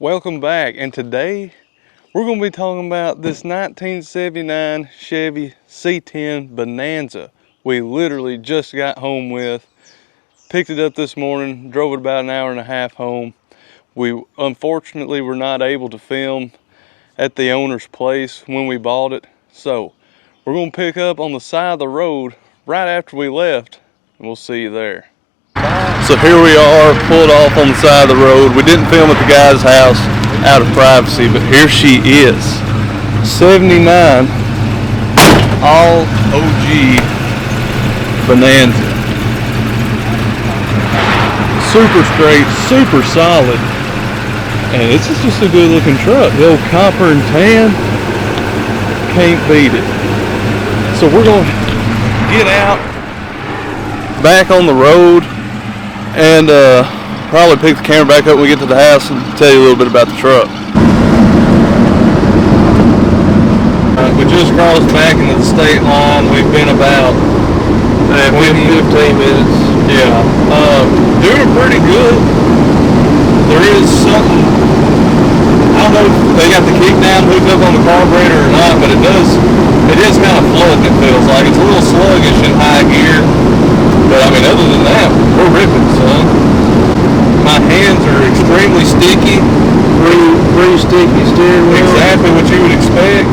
Welcome back, and today we're going to be talking about this 1979 Chevy C10 Bonanza we literally just got home with. Picked it up this morning, drove it about an hour and a half home. We unfortunately were not able to film at the owner's place when we bought it, so we're going to pick up on the side of the road right after we left, and we'll see you there. So here we are, pulled off on the side of the road. We didn't film at the guy's house out of privacy, but here she is. 79 all OG Bonanza. Super straight, super solid, and this is just a good looking truck. The old copper and tan, can't beat it. So we're going to get out back on the road and probably pick the camera back up when we get to the house and tell you a little bit about the truck. We just crossed back into the state line. We've been about 15 minutes. Yeah. Doing pretty good. There is something, I don't know if they got the kick down hooked up on the carburetor or not, but it is kind of flooding, it feels like. It's a little sluggish in high gear. But I mean, other than that, we're ripping, son. My hands are extremely sticky. Pretty sticky steering wheel. Exactly what you would expect.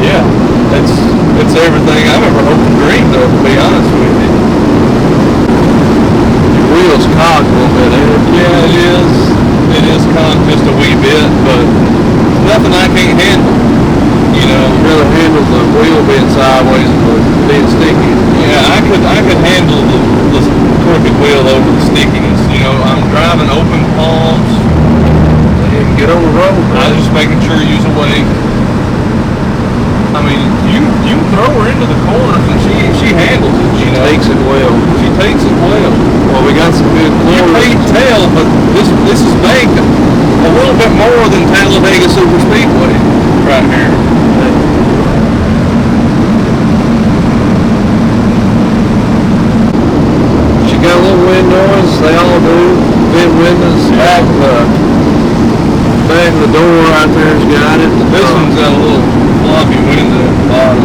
Yeah, it's everything I've ever hoped and dreamed of, to be honest with you. Your wheel's cocked a little bit, ain't it? Yeah, it is. It is cocked just a wee bit, but it's nothing I can't handle. You know, really handle the wheel being sideways and being sticky. Yeah, I could handle the crooked wheel over the stickiness. You know, I'm driving open palms. Get on the road, man. I'm just making sure you're awake. I mean, you throw her into the corners and she handles it. You know, takes it well. She takes it well. Well, we got some good corners. You can't tell, but this is banked a little bit more than Talladega Super Speedway right here. She got a little wind noise. They all do. Vent windows. Back of the door right there's got it. This one's got a little floppy window at the bottom.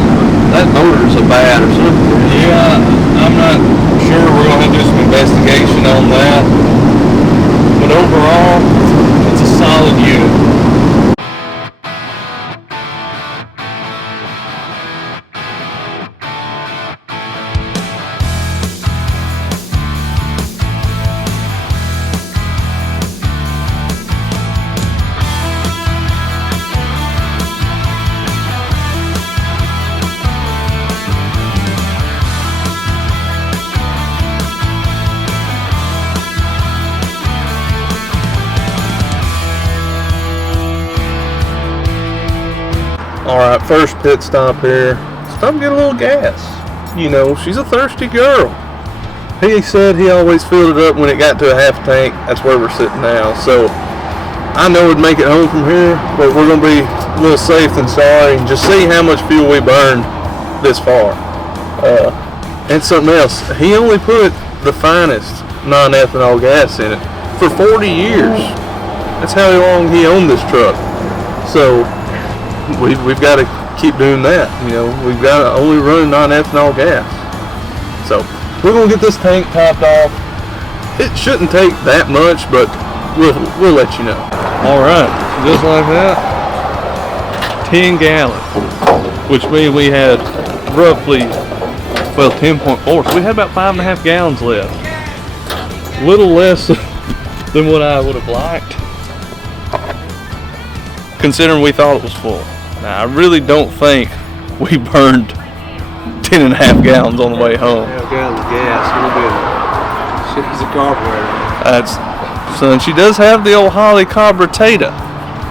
That motor's a bad or something. Yeah, I'm not sure. We're going to have to do some investigation on that. But overall, it's a solid unit. Alright, first pit stop here. Stop and get a little gas. You know, she's a thirsty girl. He said he always filled it up when it got to a half tank. That's where we're sitting now. So, I know we'd make it home from here, but we're going to be a little safe than sorry and just see how much fuel we burned this far. And something else. He only put the finest non-ethanol gas in it for 40 years. That's how long he owned this truck. So, we've got to keep doing that. You know, we've got to only run non-ethanol gas. So we're gonna get this tank topped off. It shouldn't take that much, but we'll let you know. All right, just like that, 10 gallons, which means we had roughly 10.4. So we had about 5.5 gallons left. A little less than what I would have liked, considering we thought it was full. Now, I really don't think we burned 10.5 gallons on the way home. 10 gallons of gas, a little bit. She's a carburetor. Son, she does have the old Holly carburetor.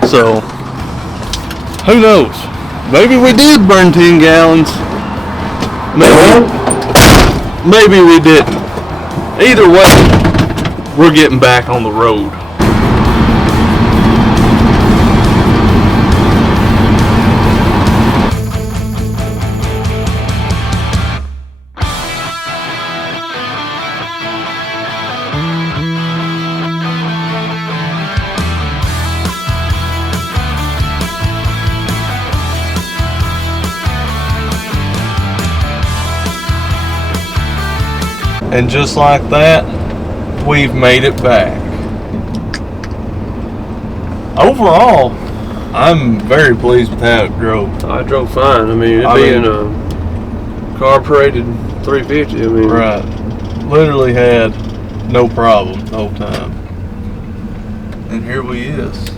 So, who knows? Maybe we did burn 10 gallons. Maybe we didn't. Either way, we're getting back on the road. And just like that, we've made it back. Overall, I'm very pleased with how it drove. I drove fine. I mean, it being a carbureted 350, I mean. Right. Literally had no problem the whole time. And here we is.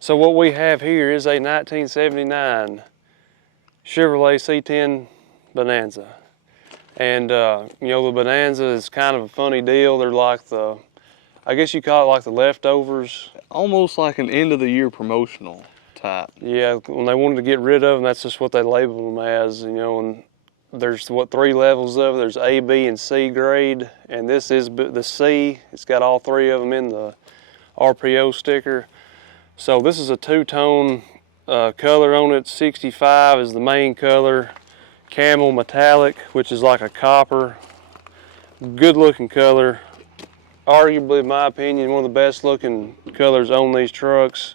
So what we have here is a 1979 Chevrolet C10 Bonanza. And you know, the Bonanza is kind of a funny deal. They're like the, I guess you call it like the leftovers. Almost like an end of the year promotional type. Yeah, when they wanted to get rid of them, that's just what they labeled them as, you know. And there's what, 3 levels of it. There's A, B, and C grade. And this is the C. It's got all 3 of them in the RPO sticker. So this is a 2-tone color on it. 65 is the main color. Camel metallic, which is like a copper. Good looking color. Arguably, in my opinion, one of the best looking colors on these trucks.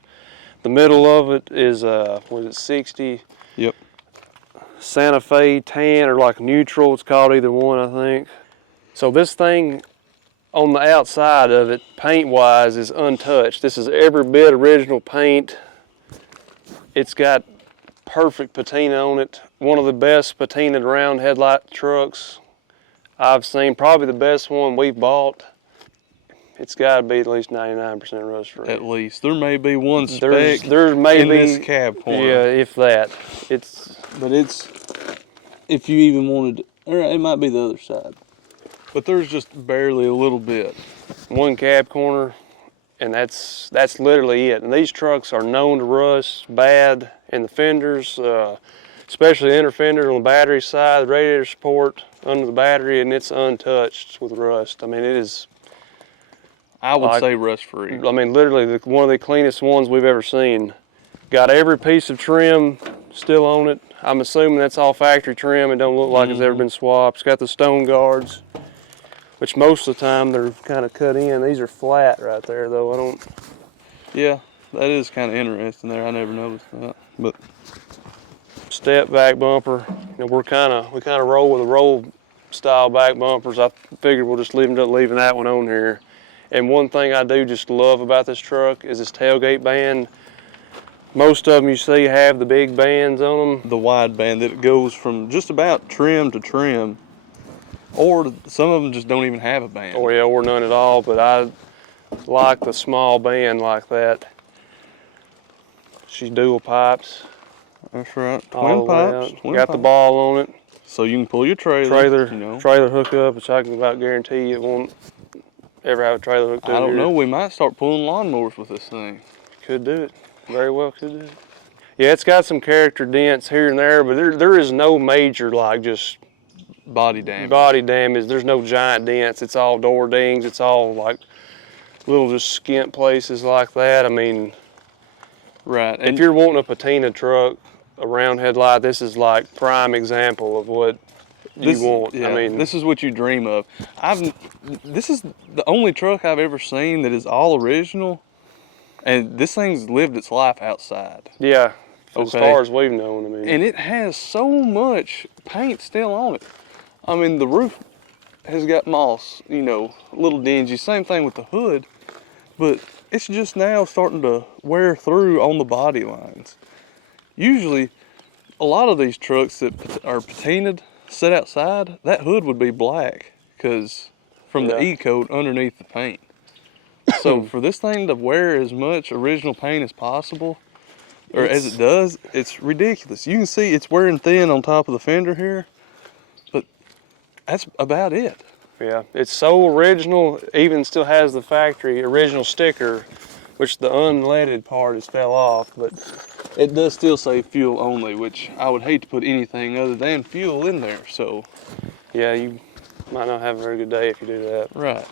The middle of it is, was it 60? Yep. Santa Fe tan, or like neutral, it's called either one, I think. So this thing on the outside of it, paint-wise, is untouched. This is every bit original paint. It's got perfect patina on it. One of the best patinaed round headlight trucks I've seen. Probably the best one we've bought. It's got to be at least 99% rust-free. At least. There may be one speck there may in be, this cab corner. Yeah, if that. But it's, if you even wanted, or it might be the other side. But there's just barely a little bit. One cab corner, and that's literally it. And these trucks are known to rust bad in the fenders, especially the inner fender on the battery side, the radiator support under the battery, and it's untouched with rust. I mean, it is. I would say rust-free. I mean, literally one of the cleanest ones we've ever seen. Got every piece of trim still on it. I'm assuming that's all factory trim. It don't look like it's ever been swapped. It's got the stone guards, which most of the time they're kind of cut in. These are flat right there, though. I don't. Yeah, that is kind of interesting there. I never noticed that. But step back bumper. You know, we kind of roll with the roll style back bumpers. I figured we'll just end up leaving that one on here. And one thing I do just love about this truck is this tailgate band. Most of them you see have the big bands on them. The wide band that goes from just about trim to trim, or some of them just don't even have a band. Or none at all, but I like the small band like that. She's dual pipes. That's right, twin pipes. Got the ball on it. So you can pull your trailer. Trailer hookup, which I can about guarantee it won't ever have a trailer hooked up. I don't know, we might start pulling lawnmowers with this thing. Could do it. Very well could do it. Yeah, it's got some character dents here and there, but there is no major, like, just body damage. There's no giant dents. It's all door dings. It's all like little just skint places like that. I mean, right. If you're wanting a patina truck, a round headlight, this is like prime example of what you want. Yeah, I mean, this is what you dream of. This is the only truck I've ever seen that is all original. And this thing's lived its life outside. Yeah, as far as we've known, I mean. And it has so much paint still on it. I mean, the roof has got moss, you know, a little dingy. Same thing with the hood. But it's just now starting to wear through on the body lines. Usually, a lot of these trucks that are patinaed, set outside, that hood would be black because from the E-coat underneath the paint. So for this thing to wear as much original paint as possible, or as it does, it's ridiculous. You can see it's wearing thin on top of the fender here, but that's about it. Yeah, it's so original, even still has the factory original sticker, which the unleaded part has fell off, but it does still say fuel only, which I would hate to put anything other than fuel in there, so. Yeah, you might not have a very good day if you do that. Right.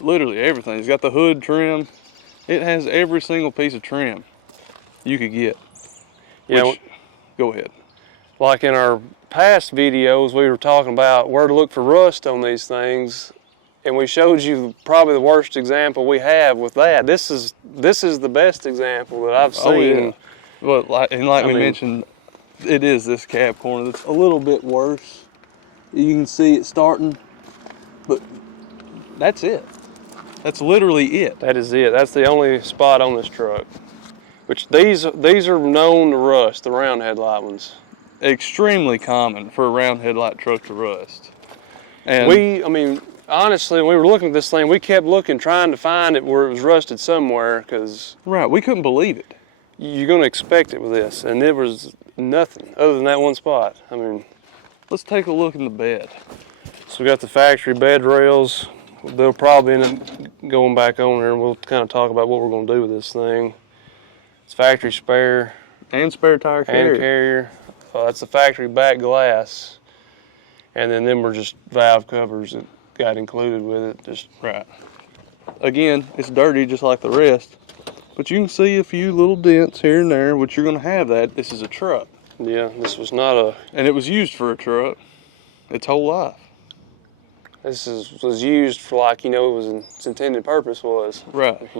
Literally everything. It's got the hood trim. It has every single piece of trim. you could get. Yeah. Which, go ahead. Like in our past videos, we were talking about where to look for rust on these things, and we showed you probably the worst example we have with that. This is the best example that I've seen. Oh, yeah. Well, like we mentioned, it is this cab corner that's a little bit worse. You can see it starting, but that's it. That's literally it. That is it. That's the only spot on this truck. Which these are known to rust, the round headlight ones. Extremely common for a round headlight truck to rust. And I mean, honestly, when we were looking at this thing, we kept looking, trying to find it where it was rusted somewhere, because right, we couldn't believe it. You're going to expect it with this, and it was nothing other than that one spot. I mean, let's take a look in the bed. So we got the factory bed rails. They'll probably end up going back on there, and we'll kind of talk about what we're going to do with this thing. It's factory spare. And spare tire carrier. And carrier. That's the factory back glass. And then them were just valve covers that got included with it. Just right. Again, it's dirty just like the rest. But you can see a few little dents here and there, which you're going to have that. This is a truck. Yeah, this was not a... And it was used for a truck its whole life. This was used for, like, you know, its intended purpose was. Right.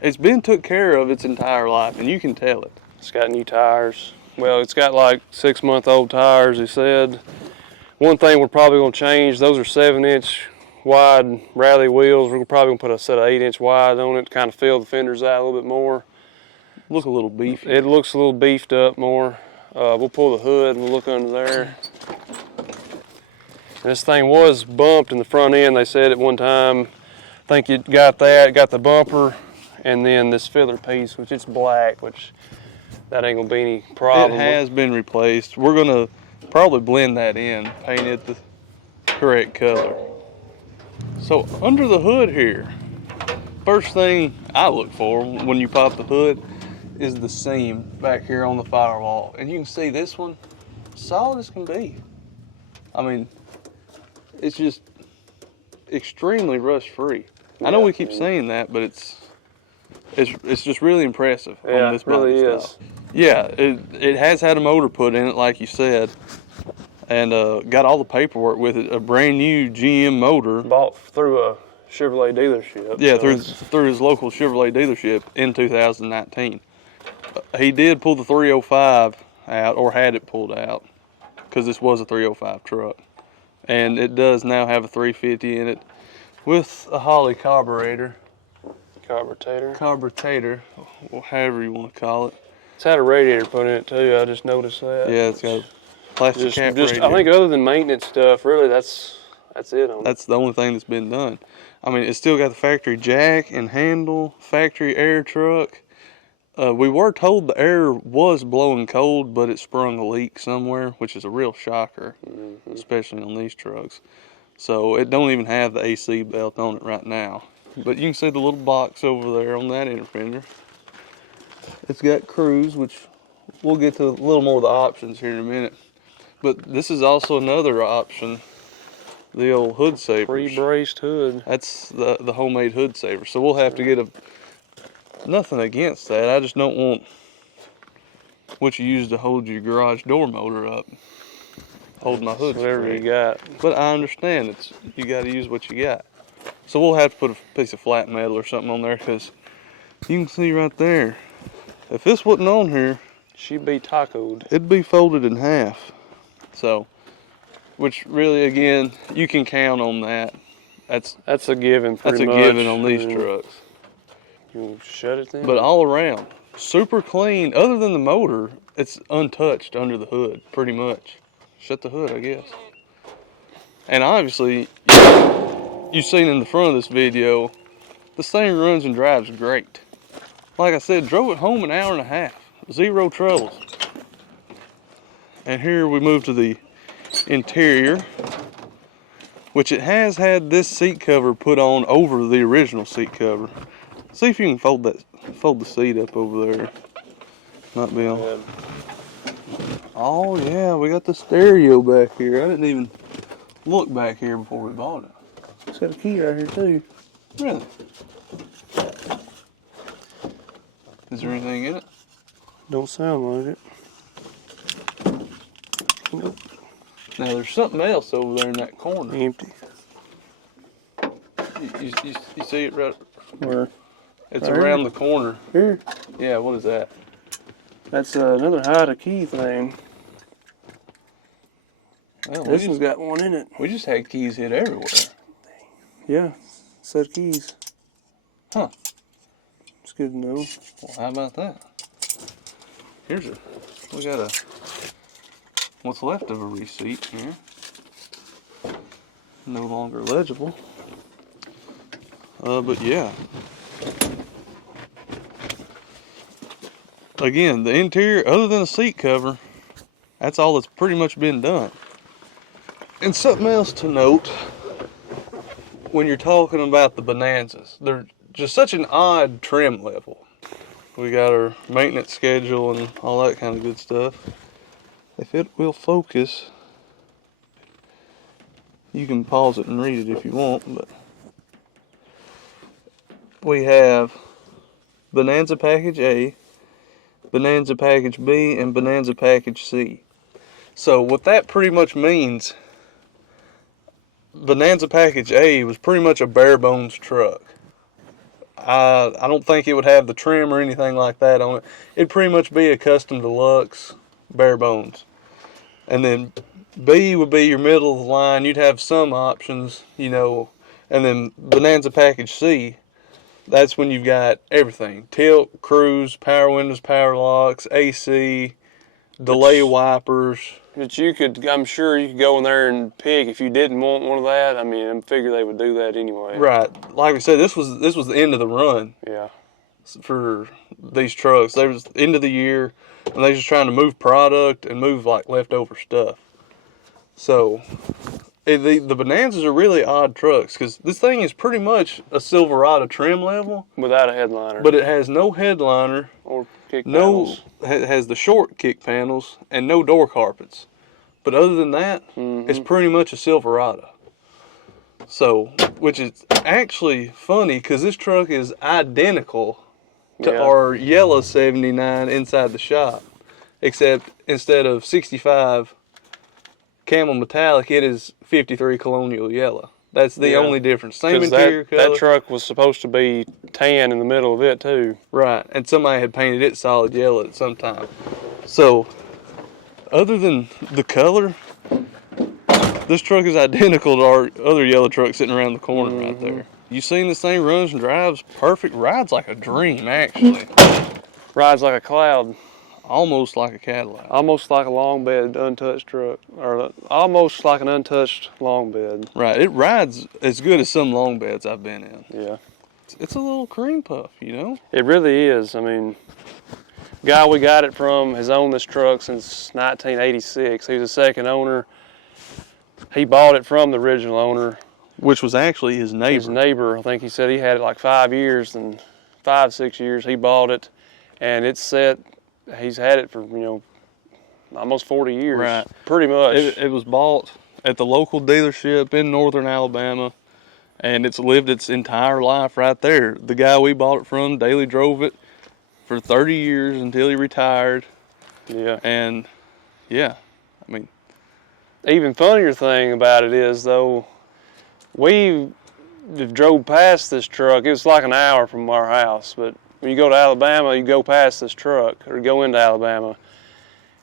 It's been took care of its entire life, and you can tell it. It's got new tires. Well, it's got like 6-month-old tires, he said. One thing we're probably going to change, those are 7-inch wide rally wheels. We're probably going to put a set of 8-inch wide on it to kind of fill the fenders out a little bit more. Look a little beefy. It looks a little beefed up more. We'll pull the hood and we'll look under there. And this thing was bumped in the front end, they said at one time. I think it got that, got the bumper, and then this filler piece, which it's black, which that ain't gonna be any problem. It has been replaced. We're gonna probably blend that in, paint it the correct color. So under the hood here, first thing I look for when you pop the hood is the seam back here on the firewall. And you can see this one, solid as can be. I mean, it's just extremely rust free. I know we keep saying that, but it's just really impressive on this body really style. is. Yeah, it has had a motor put in it, like you said, and got all the paperwork with it. A brand new GM motor. Bought through a Chevrolet dealership. Yeah, through his local Chevrolet dealership in 2019. He did pull the 305 out, or had it pulled out, because this was a 305 truck. And it does now have a 350 in it with a Holley carburetor. Carburetor, or however you want to call it. It's had a radiator put in it too, I just noticed that. Yeah, it's got a plastic cap radiator. I think other than maintenance stuff, really that's it on it. That's the only thing that's been done. I mean, it's still got the factory jack and handle, factory air truck. We were told the air was blowing cold, but it sprung a leak somewhere, which is a real shocker, especially on these trucks. So it don't even have the AC belt on it right now. But you can see the little box over there on that inner fender. It's got cruise, which we'll get to a little more of the options here in a minute. But this is also another option, the old hood savers. Pre-braced hood. That's the homemade hood saver. So we'll have to get nothing against that. I just don't want what you use to hold your garage door motor up. Hold my hood Whatever straight. you got. But I understand you got to use what you got. So we'll have to put a piece of flat metal or something on there, because you can see right there, if this wasn't on here, she'd be tacoed. It'd be folded in half. So, which really, again, you can count on that. That's a given. That's a given on these trucks. You shut it then. But all around, super clean. Other than the motor, it's untouched under the hood, pretty much. Shut the hood, I guess. And obviously, you've seen in the front of this video, this thing runs and drives great. Like I said, drove it home an hour and a half. Zero troubles. And here we move to the interior, which it has had this seat cover put on over the original seat cover. See if you can fold the seat up over there. Might be on. Yeah. Oh yeah, we got the stereo back here. I didn't even look back here before we bought it. It's got a key right here too. Really? Is there anything in it? Don't sound like it. Nope. Now there's something else over there in that corner. Empty. You see it right Where? It's Right around here. the corner. Here. Yeah, what is that? That's another hide a key thing. Well, This one's got one in it. We just had keys hit everywhere. Yeah, set of keys. Huh. It's good to know. Well, how about that? We got what's left of a receipt here. No longer legible. But yeah. Again, the interior, other than the seat cover, that's all that's pretty much been done. And something else to note, when you're talking about the Bonanzas, they're just such an odd trim level. We got our maintenance schedule and all that kind of good stuff. If it will focus, you can pause it and read it if you want, but we have Bonanza Package A, Bonanza Package B, and Bonanza Package C. So what that pretty much means, Bonanza Package A was pretty much a bare bones truck. I don't think it would have the trim or anything like that on it. It'd pretty much be a custom deluxe, bare bones. And then B would be your middle of the line. You'd have some options, you know. And then Bonanza Package C, that's when you've got everything. Tilt, cruise, power windows, power locks, AC, delay wipers. But I'm sure you could go in there and pick if you didn't want one of that. I mean, I figure they would do that anyway. Right. Like I said, this was the end of the run. Yeah. For these trucks. They was the end of the year, and they was just trying to move product and move like leftover stuff. So the Bonanzas are really odd trucks because this thing is pretty much a Silverado trim level Without a headliner. but it has no headliner, or kick panels. it has the short kick panels and no door carpets. But other than that, it's pretty much a Silverado. So, which is actually funny because this truck is identical to our yellow 79 inside the shop, except instead of 65 camel metallic, it is 53 colonial yellow. That's the only difference. Same interior color. That truck was supposed to be tan in the middle of it too. Right, and somebody had painted it solid yellow at some time. So, other than the color, this truck is identical to our other yellow truck sitting around the corner right there. You seen this thing runs and drives perfect. Rides like a dream, actually. Rides like a cloud. Almost like a Cadillac. Almost like a long bed untouched truck. Or almost like an untouched long bed. Right, it rides as good as some long beds I've been in. Yeah. It's a little cream puff, you know? It really is. I mean, the guy we got it from has owned this truck since 1986. He's the second owner. He bought it from the original owner. Which was actually his neighbor. His neighbor, I think he said he had it like 5 years, and 6 years he bought it, and it's set. He's had it for, you know, almost 40 years. Right. Pretty much. It was bought at the local dealership in northern Alabama, and it's lived its entire life right there. The guy we bought it from daily drove it for 30 years until he retired. Yeah. And, yeah, I mean. Even funnier thing about it is, though, we drove past this truck. It was like an hour from our house, but when you go to Alabama, you go past this truck, or go into Alabama.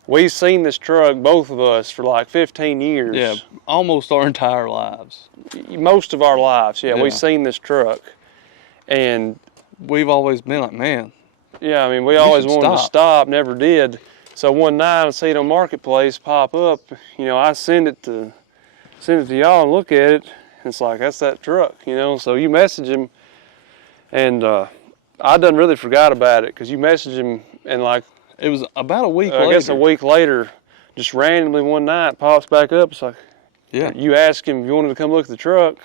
We've seen this truck, both of us, for like 15 years. Yeah, almost our entire lives. Most of our lives, yeah. We've seen this truck. And we've always been like, man. Yeah, I mean, we always wanted to stop, never did. So one night I see it on Marketplace pop up. You know, I send it to y'all and look at it. And it's like, that's that truck, you know. So you message him, and I done really forgot about it because you messaged him, and like it was about a week later. I guess a week later, just randomly one night pops back up. It's like, yeah. You asked him if you wanted to come look at the truck,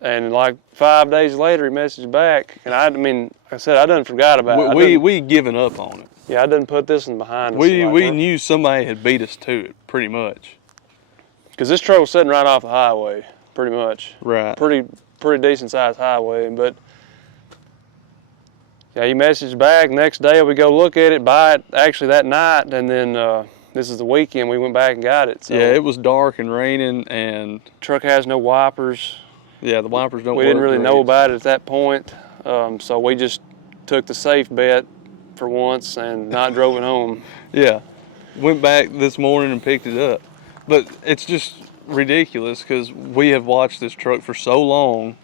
and like 5 days later he messaged back. And I mean, like I said, I done forgot about it. We given up on it. Yeah, I done put this one behind us. We knew somebody had beat us to it, pretty much. Because this truck was sitting right off the highway, pretty much. Right. Pretty decent sized highway, but Yeah, he messaged back. Next day we go look at it, buy it actually that night, and then this is the weekend we went back and got it. So yeah, it was dark and raining, and truck has no wipers. Yeah, the wipers don't work. We didn't really great. know about it at that point, so we just took the safe bet for once and not drove it home. Yeah, went back this morning and picked it up. But it's just ridiculous because we have watched this truck for so long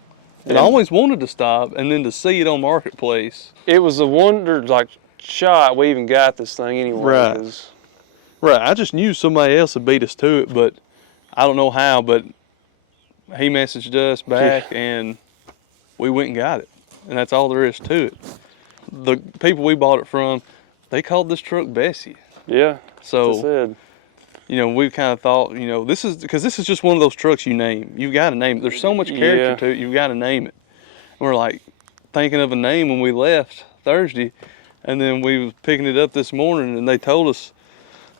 and I always wanted to stop, and then to see it on Marketplace. It was a wonder, like, shot we even got this thing anyway. Right. Right, I just knew somebody else had beat us to it, but I don't know how, but he messaged us back and we went and got it. And that's all there is to it. The people we bought it from, they called this truck Bessie. Yeah, so that's it. You know, we kind of thought, you know, this is just one of those trucks you name. You've got to name it. There's so much character to it, you've got to name it. And we're like thinking of a name when we left Thursday, and then we was picking it up this morning, and they told us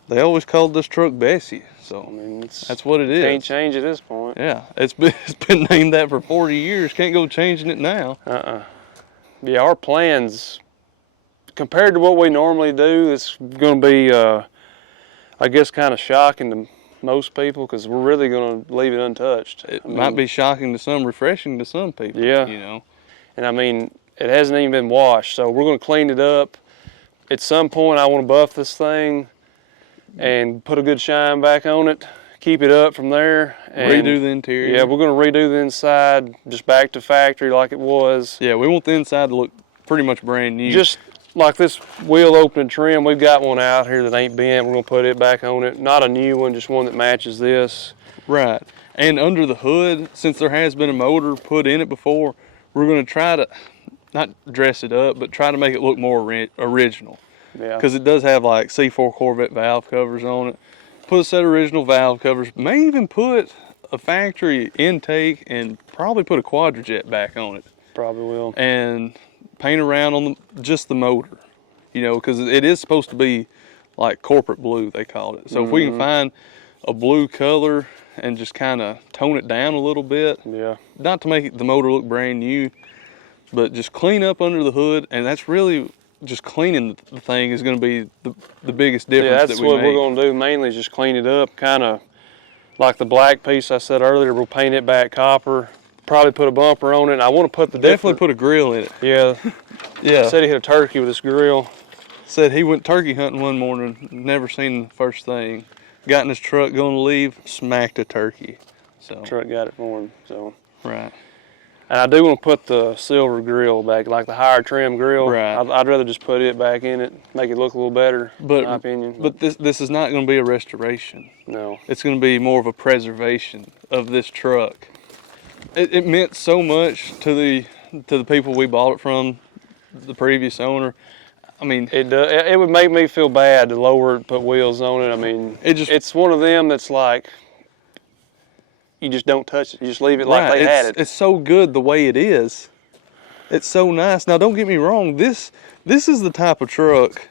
they always called this truck Bessie. So I mean, that's what it is. Can't change at this point. Yeah, it's been named that for 40 years. Can't go changing it now. Yeah, our plans compared to what we normally do, it's going to be, I guess, kind of shocking to most people because we're really going to leave it untouched. It might be shocking to some, refreshing to some people. Yeah. You know. And I mean, it hasn't even been washed, so we're going to clean it up. At some point, I want to buff this thing and put a good shine back on it, keep it up from there. And redo the interior. Yeah, we're going to redo the inside, just back to factory like it was. Yeah, we want the inside to look pretty much brand new. Just like this wheel opening trim, we've got one out here that ain't bent. We're going to put it back on it. Not a new one, just one that matches this. Right. And under the hood, since there has been a motor put in it before, we're going to try to, not dress it up, but try to make it look more original. Yeah. Because it does have like C4 Corvette valve covers on it. Put a set of original valve covers. May even put a factory intake and probably put a quadrajet back on it. Probably will. And paint around on just the motor. You know, because it is supposed to be like corporate blue, they call it. So if we can find a blue color and just kind of tone it down a little bit. Yeah. Not to make the motor look brand new, but just clean up under the hood, and that's really just cleaning the thing is going to be the biggest difference. Yeah, that's what we're going to do mainly is just clean it up, kind of like the black piece I said earlier. We'll paint it back copper, probably put a bumper on it. And I want to put the definitely put a grill in it. Yeah. Yeah. Said he hit a turkey with his grill. Said he went turkey hunting one morning, never seen the first thing. Got in his truck, going to leave, smacked a turkey. So truck got it for him. So right. And I do want to put the silver grill back, like the higher trim grill. Right. I'd rather just put it back in it, make it look a little better, in my opinion. But this is not going to be a restoration. No. It's going to be more of a preservation of this truck. It meant so much to the people we bought it from, the previous owner. I mean, it would make me feel bad to lower it, put wheels on it. I mean, it's one of them that's like, you just don't touch it. You just leave it like they had it. It's so good the way it is. It's so nice. Now, don't get me wrong. This is the type of truck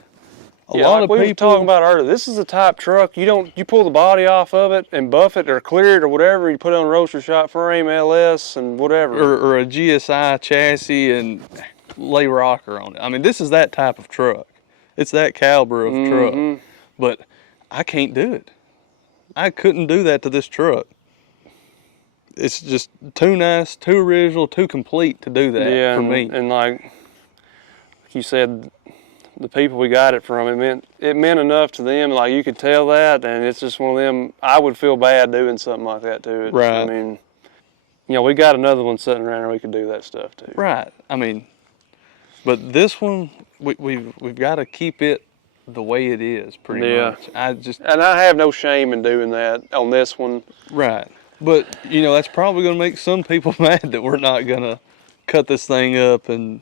a lot of people. We were talking about earlier. This is the type truck you pull the body off of it and buff it or clear it or whatever. You put it on a roaster shot frame, LS, and whatever. Or a GSI chassis and lay rocker on it. I mean, this is that type of truck. It's that caliber of truck. But I can't do it. I couldn't do that to this truck. It's just too nice, too original, too complete to do that for me. And like you said, the people we got it from, it meant enough to them. Like you could tell that, and it's just one of them. I would feel bad doing something like that to it. Right. I mean, you know, we got another one sitting around here we could do that stuff to. Right. I mean, but this one we've got to keep it the way it is, pretty much. And I have no shame in doing that on this one. Right. But, you know, that's probably going to make some people mad that we're not going to cut this thing up, and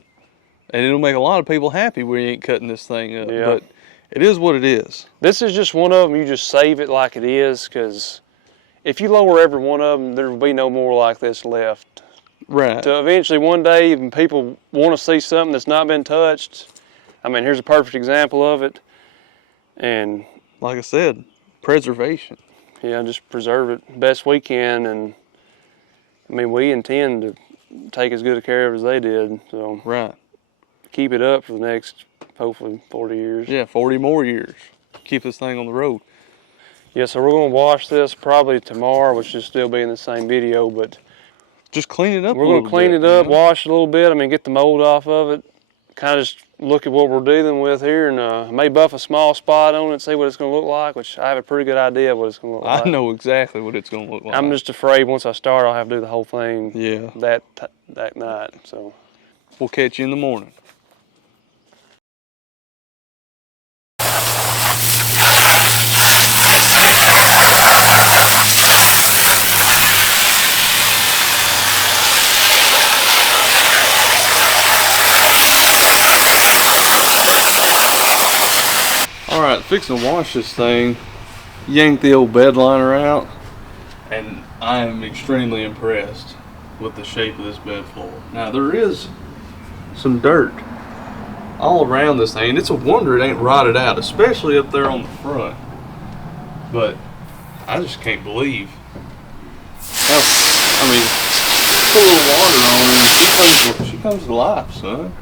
it'll make a lot of people happy we ain't cutting this thing up. Yeah. But it is what it is. This is just one of them. You just save it like it is, because if you lower every one of them, there will be no more like this left. Right. So eventually one day, when people want to see something that's not been touched, I mean, here's a perfect example of it. And like I said, preservation. Yeah, just preserve it best we can, and I mean, we intend to take as good a care of it as they did. So right, keep it up for the next, hopefully, 40 years. Yeah, 40 more years. Keep this thing on the road. Yeah, so we're going to wash this probably tomorrow, which should still be in the same video, but just clean it up. We're going to clean it up, wash it a little bit. I mean, get the mold off of it. Kind of just look at what we're dealing with here, and I may buff a small spot on it, see what it's going to look like, which I have a pretty good idea of what it's going to look like. I know exactly what it's going to look like. I'm just afraid once I start, I'll have to do the whole thing that night. So we'll catch you in the morning. Alright, fixing to wash this thing, yank the old bed liner out, and I am extremely impressed with the shape of this bed floor. Now there is some dirt all around this thing, and it's a wonder it ain't rotted out, especially up there on the front. But I just can't believe how, I mean, put a little water on her and she comes to life, son.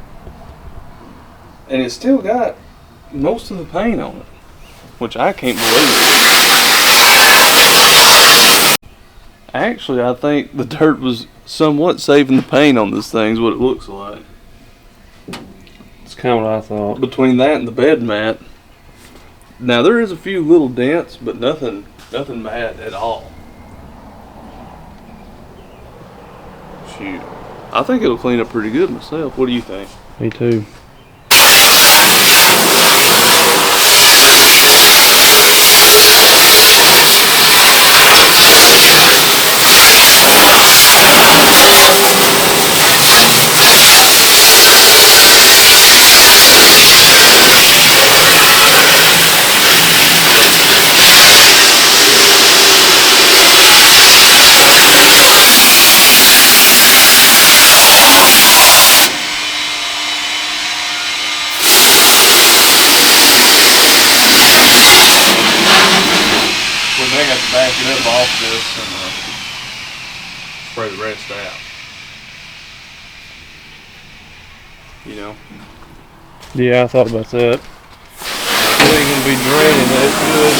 And it's still got most of the paint on it, which I can't believe. Actually, I think the dirt was somewhat saving the paint on this thing, is what it looks like. It's kind of what I thought. Between that and the bed mat. Now there is a few little dents, but nothing bad at all. Shoot, I think it'll clean up pretty good myself. What do you think? Me too. We may have to back it up off this and spray the rest out. You know? Yeah, I thought about that. It ain't gonna be draining that good.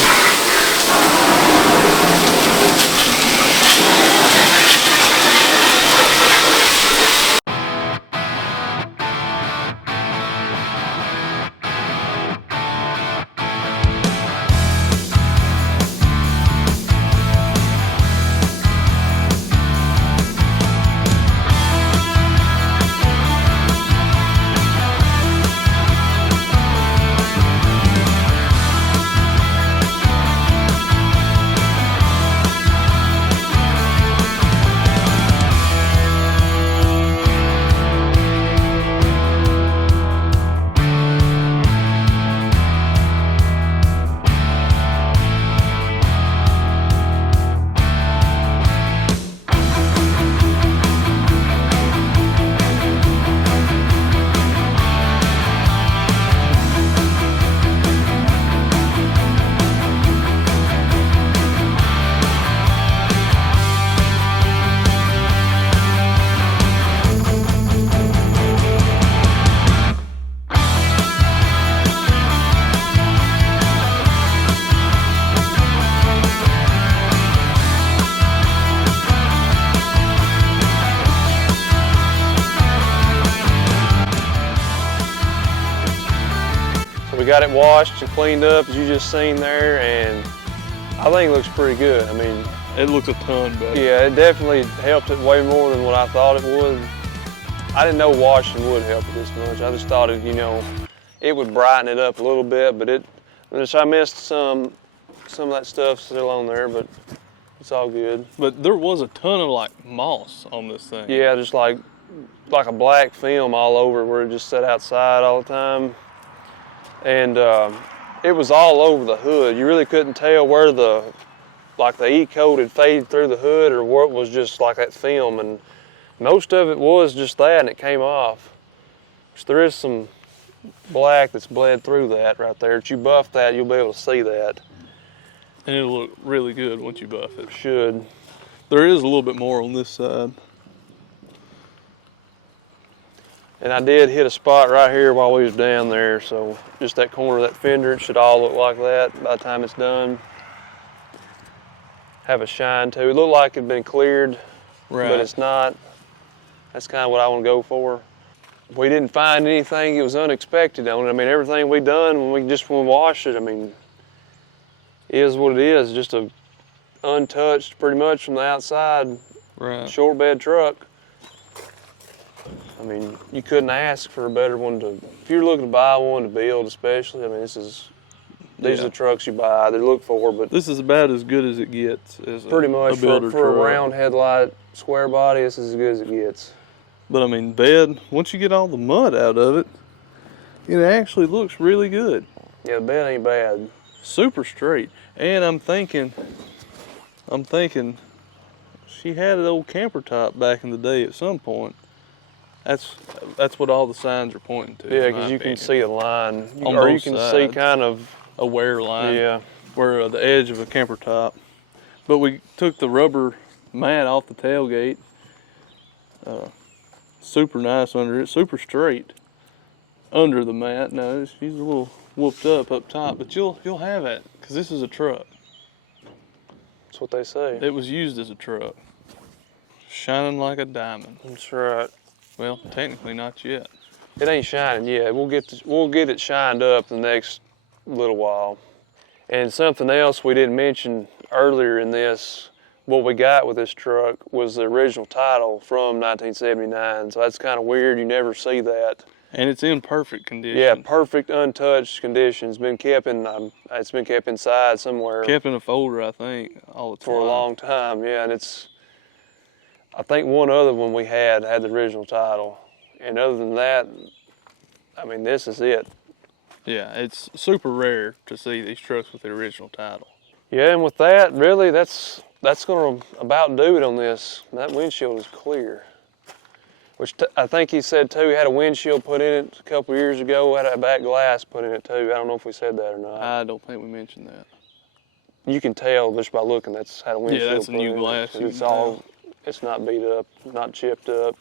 We got it washed and cleaned up, as you just seen there, and I think it looks pretty good. I mean, it looks a ton better. Yeah, it definitely helped it way more than what I thought it would. I didn't know washing would help it this much. I just thought it, you know, it would brighten it up a little bit, but I missed some of that stuff still on there, but it's all good. But there was a ton of like moss on this thing. Yeah, just like a black film all over where it just sat outside all the time. And it was all over the hood. You really couldn't tell where the E-coat had faded through the hood or what was just like that film. And most of it was just that, and it came off. So there is some black that's bled through that right there. If you buff that, you'll be able to see that. And it'll look really good once you buff it. Should. There is a little bit more on this side. And I did hit a spot right here while we was down there, so just that corner of that fender, it should all look like that by the time it's done. Have a shine too. It looked like it'd been cleared, but it's not. That's kind of what I want to go for. We didn't find anything that was unexpected on it. I mean, everything we done when we washed it, I mean, is what it is. Just a untouched, pretty much from the outside, short bed truck. I mean, you couldn't ask for a better one to. If you're looking to buy one to build, especially, I mean, these are the trucks you buy. They look for, but this is about as good as it gets. As pretty much for a round headlight, square body, this is as good as it gets. But I mean, bed, once you get all the mud out of it, it actually looks really good. Yeah, the bed ain't bad. Super straight. And I'm thinking, she had an old camper top back in the day at some point. That's what all the signs are pointing to. Yeah, because you can see a line. Or you can see kind of a wear line. Yeah. Where the edge of a camper top. But we took the rubber mat off the tailgate. Super nice under it, super straight under the mat. Now she's a little whooped up top, but you'll have it because this is a truck. That's what they say. It was used as a truck, shining like a diamond. That's right. Well, technically not yet. It ain't shining yet. We'll get it shined up the next little while. And something else we didn't mention earlier in this. What we got with this truck was the original title from 1979, so that's kind of weird. You never see that. And it's in perfect condition. Yeah, perfect, untouched condition. It's been kept inside somewhere. Kept in a folder, I think, all the time. For a long time, yeah. And I think one other one we had the original title. And other than that, I mean, this is it. Yeah, it's super rare to see these trucks with the original title. Yeah, and with that, really, that's going to about do it on this. That windshield is clear. Which I think he said too, he had a windshield put in it a couple years ago, had a back glass put in it too. I don't know if we said that or not. I don't think we mentioned that. You can tell just by looking, that's had a windshield. Yeah, that's a new glass. It's not beat up, not chipped up.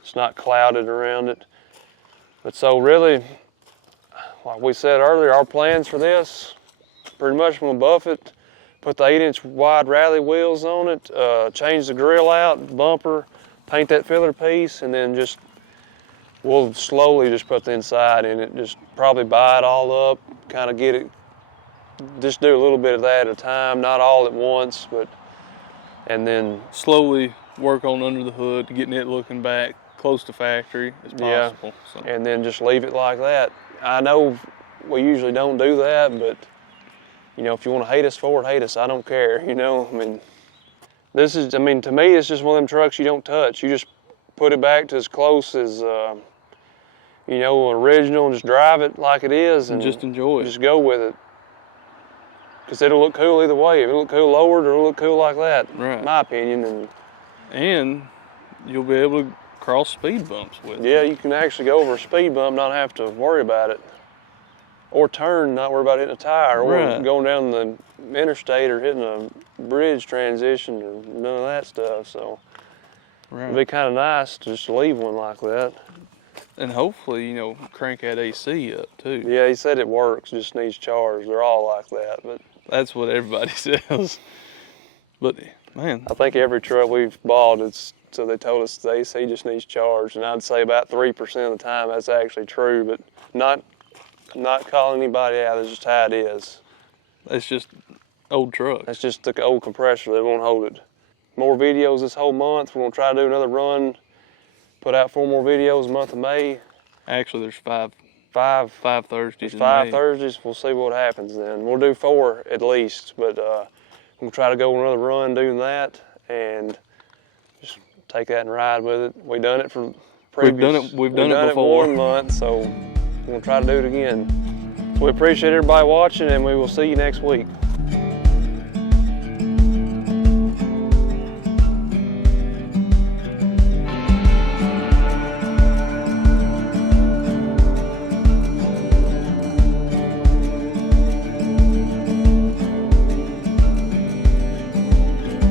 It's not clouded around it. But so really, like we said earlier, our plans for this, pretty much from buff it, put the 8-inch wide rally wheels on it, change the grill out, bumper, paint that filler piece, and then we'll slowly just put the inside in it. Just probably buy it all up, kind of get it, just do a little bit of that at a time, not all at once, and then slowly work on under the hood, getting it looking back close to factory as possible. Yeah, so. And then just leave it like that. I know we usually don't do that, but you know, if you want to hate us for it, hate us. I don't care, you know. I mean, to me, it's just one of them trucks you don't touch. You just put it back to as close as, you know, original and just drive it like it is. And just enjoy it. Just go with it. Because it'll look cool either way. It'll look cool lowered or it'll look cool like that, right. In my opinion. And you'll be able to cross speed bumps with it. Yeah, you can actually go over a speed bump, not have to worry about it. Or turn, not worry about hitting a tire, or going down the interstate or hitting a bridge transition or none of that stuff. So it'd be kind of nice to just leave one like that. And hopefully, you know, crank that AC up too. Yeah, he said it works, just needs charge. They're all like that, but that's what everybody says. But man, I think every truck we've bought, so they told us the AC just needs charge, and I'd say about 3% of the time that's actually true, but not calling anybody out. That's just how it is. That's just old truck. That's just the old compressor. They won't hold it. More videos this whole month. We're gonna try to do another run. Put out 4 more videos the month of May. Actually, there's 5 Thursdays. There's 5 Thursdays. We'll see what happens then. We'll do 4 at least, but we'll try to go another run doing that and just take that and ride with it. We've done it for previous. We've done it before. 1 month, so we're gonna try to do it again. So we appreciate everybody watching, and we will see you next week.